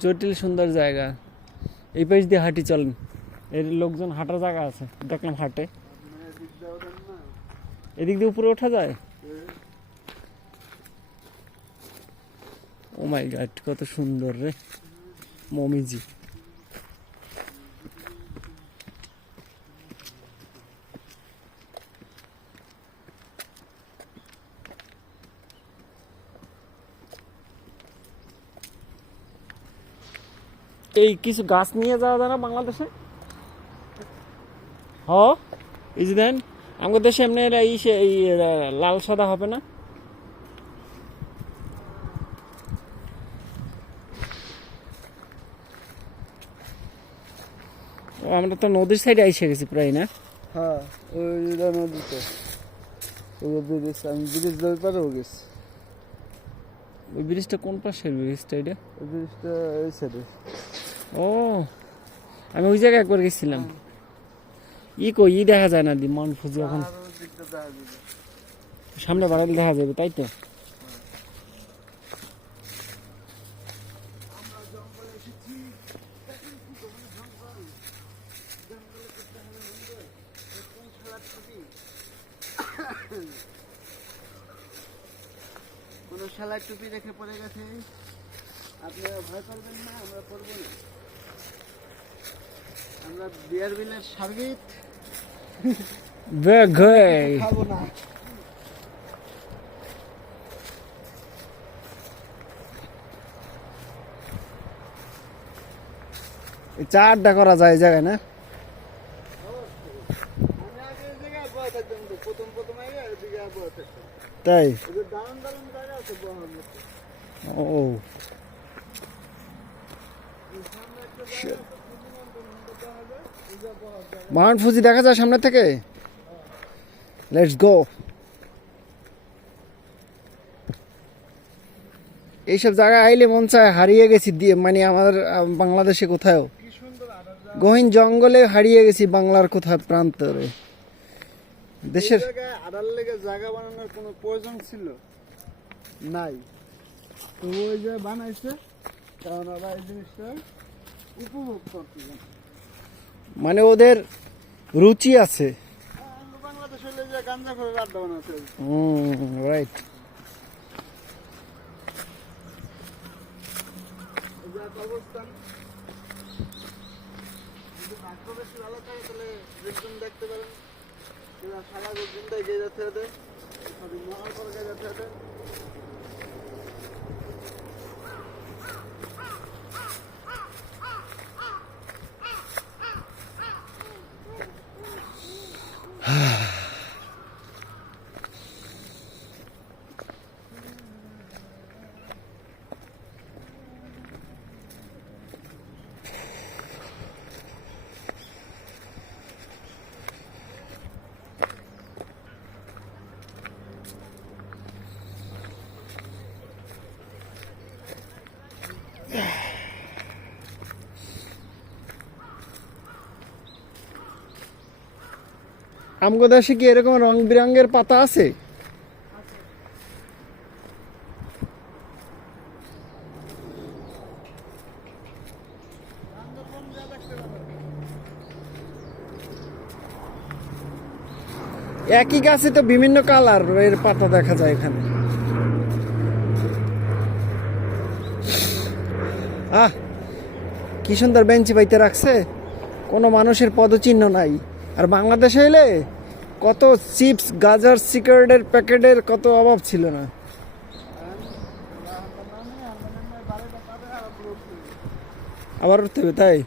জটিল সুন্দর জায়গা। এই পাশ দিয়ে হাঁটি চলেন, এর লোকজন হাঁটার জায়গা আছে দেখলাম হাঁটে। এদিক দিয়ে উপরে ওঠা যায়। ও মাই গড, কত সুন্দর রে মমিজি। এই কিছু গাছ নিয়ে যাওয়া যায় না বাংলাদেশে? হ, এই যে দেন আমাদের দেশে এমনি এই লাল সাদা হবে না? ও, আমরা তো নদীর সাইডে এসে গেছি প্রায় না? হ্যাঁ, ওই নদীতে ওই ব্রিজ, আমি ব্রিজ ধরে পারেও গেছি। ওই ব্রিজটা কোন পাশের ব্রিজটা? এটা ওই ব্রিজটা এই সাইডে। ও, আমি ওই জায়গায় একবার গেছিলাম। ই দেখা যায় না, মাউন্ট ফুজি এখন সামনে বাড়ালে দেখা যাবে, তাই তো? কোনো শালার টুপি রেখে পড়ে গেছে, আপনারা ভয় করবেন না, আমরা করবো না। আমরা বিয়ার বিলের সার্গিত খাবো না। চারটা করা যায় জায়গায় না? তাই? ও, মাউন্ট ফুজি দেখা যায় সামনে থেকে। Let's go. এইসব জায়গায় আইলে মন চায় হারিয়ে গেছি দিয়ে, মানে আমাদের বাংলাদেশে কোথাও গহীন জঙ্গলে হারিয়ে গেছি, বাংলার কোথাও প্রান্তরে। দেশের আড়াল লেগে জায়গা বানানোর কোনো প্রয়োজন ছিল নাই, তো ওই যে বানাইছে, কারণ ওরা এই জিনিসটা উপভোগ করতে জানে। মানে ওদের রুচি আছে। বাংলাদেশ হলে যে গাঞ্জা করে আড্ডা বানাচ্ছে। রাইট। অবস্থান যদি ভাগ্য বেশি ভালো থাকে তাহলে দেখবেন, দেখতে পারেন সারা দিনটাই গিয়ে যাচ্ছে এদের, মহাল করে গিয়ে যাচ্ছে এদের। আমগো দেশে কি এরকম রং বেরঙের পাতা আছে? একই গাছে তো বিভিন্ন কালার এর পাতা দেখা যায় এখানে। কি সুন্দর বেঞ্চি বাইতে রাখছে, কোনো মানুষের পদচিহ্ন নাই। আর বাংলাদেশে এলে কত চিপস, গাজার, সিগারেটের প্যাকেটের কত অভাব ছিল না। আবার উঠতে হবে, তাই?